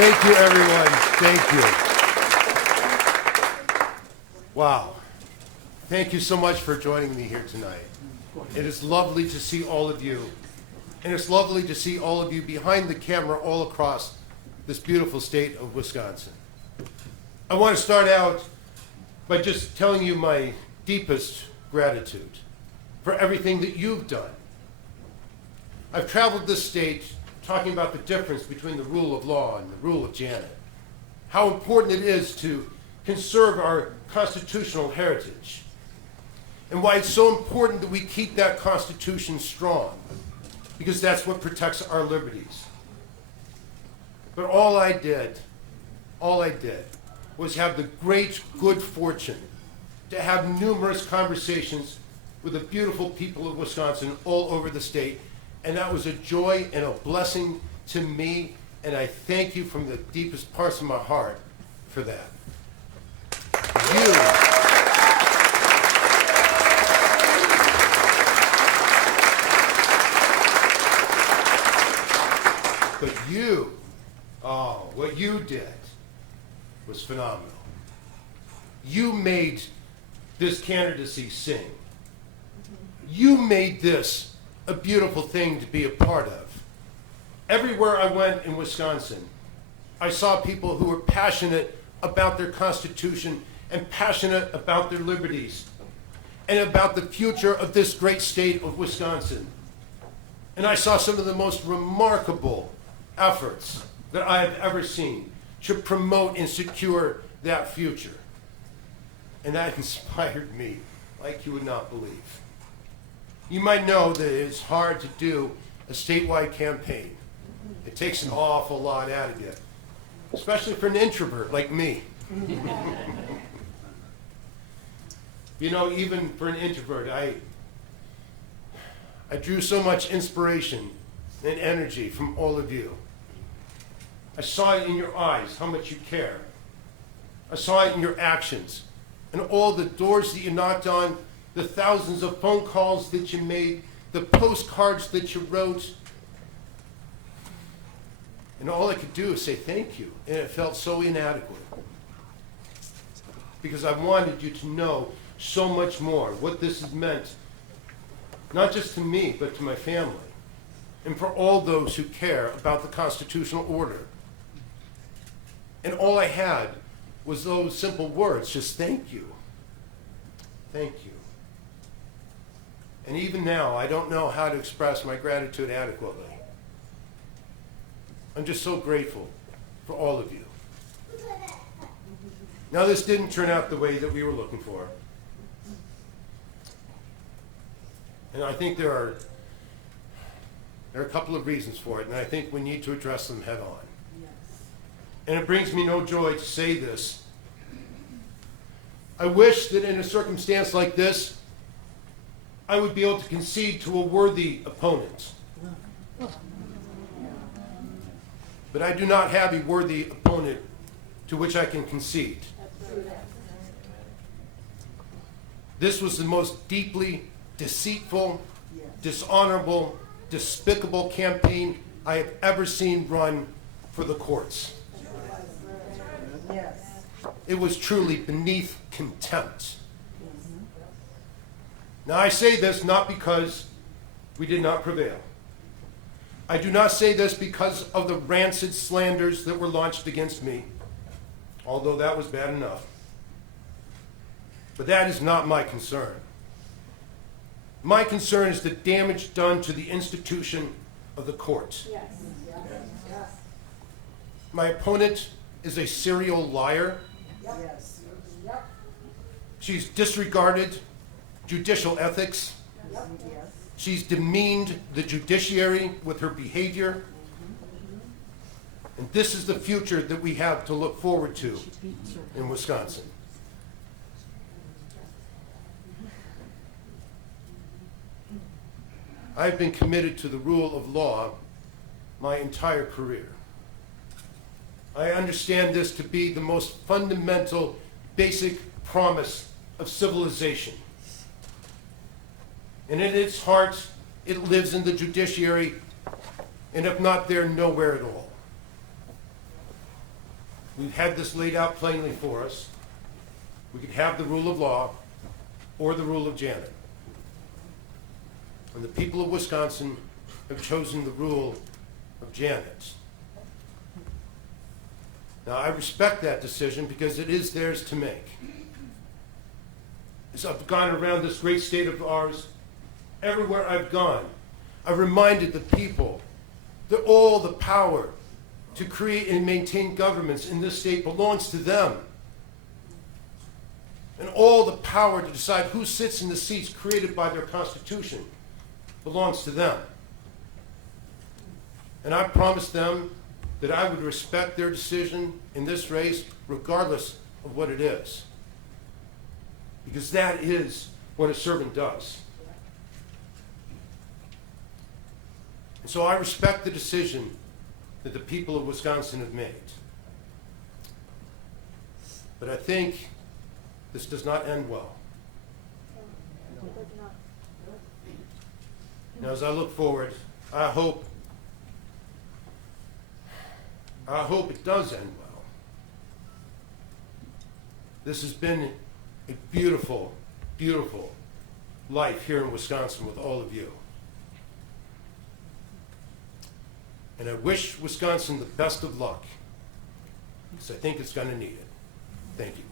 Thank you, everyone. Thank you. Wow. Thank you so much for joining me here tonight. It is lovely to see all of you. And it's lovely to see all of you behind the camera all across this beautiful state of Wisconsin. I want to start out by just telling you my deepest gratitude for everything that you've done. I've traveled this state talking about the difference between the rule of law and the rule of Janet, how important it is to conserve our constitutional heritage, and why it's so important that we keep that Constitution strong, because that's what protects our liberties. But all I did was have the great good fortune to have numerous conversations with the beautiful people of Wisconsin all over the state. And that was a joy and a blessing to me, and I thank you from the deepest parts of my heart for that. What you did was phenomenal. You made this candidacy sing. You made this a beautiful thing to be a part of. Everywhere I went in Wisconsin, I saw people who were passionate about their Constitution and passionate about their liberties and about the future of this great state of Wisconsin. And I saw some of the most remarkable efforts that I have ever seen to promote and secure that future. And that inspired me like you would not believe. You might know that it's hard to do a statewide campaign. It takes an awful lot out of you, especially for an introvert like me. You know, even for an introvert, I drew so much inspiration and energy from all of you. I saw it in your eyes, how much you care. I saw it in your actions, and all the doors that you knocked on, the thousands of phone calls that you made, the postcards that you wrote. And all I could do is say thank you, and it felt so inadequate. Because I wanted you to know so much more what this has meant, not just to me, but to my family, and for all those who care about the constitutional order. And all I had was those simple words, just thank you. Thank you. And even now, I don't know how to express my gratitude adequately. I'm just so grateful for all of you. Now, this didn't turn out the way that we were looking for. And I think there are a couple of reasons for it, and I think we need to address them head on. And it brings me no joy to say this. I wish that in a circumstance like this, I would be able to concede to a worthy opponent. But I do not have a worthy opponent to which I can concede. This was the most deeply deceitful, dishonorable, despicable campaign I have ever seen run for the courts. It was truly beneath contempt. Now, I say this not because we did not prevail. I do not say this because of the rancid slanders that were launched against me, although that was bad enough. But that is not my concern. My concern is the damage done to the institution of the court. Yes. My opponent is a serial liar. Yes. She's disregarded judicial ethics. She's demeaned the judiciary with her behavior. And this is the future that we have to look forward to in Wisconsin. I've been committed to the rule of law my entire career. I understand this to be the most fundamental, basic promise of civilization. And in its heart, it lives in the judiciary, and if not there, nowhere at all. We've had this laid out plainly for us. We could have the rule of law or the rule of Janet. And the people of Wisconsin have chosen the rule of Janet. Now, I respect that decision because it is theirs to make. As I've gone around this great state of ours, everywhere I've gone, I've reminded the people that all the power to create and maintain governments in this state belongs to them. And all the power to decide who sits in the seats created by their Constitution belongs to them. And I promised them that I would respect their decision in this race regardless of what it is. Because that is what a servant does. And so I respect the decision that the people of Wisconsin have made. But I think this does not end well. Now, as I look forward, I hope it does end well. This has been a beautiful, beautiful life here in Wisconsin with all of you. And I wish Wisconsin the best of luck, because I think it's going to need it. Thank you.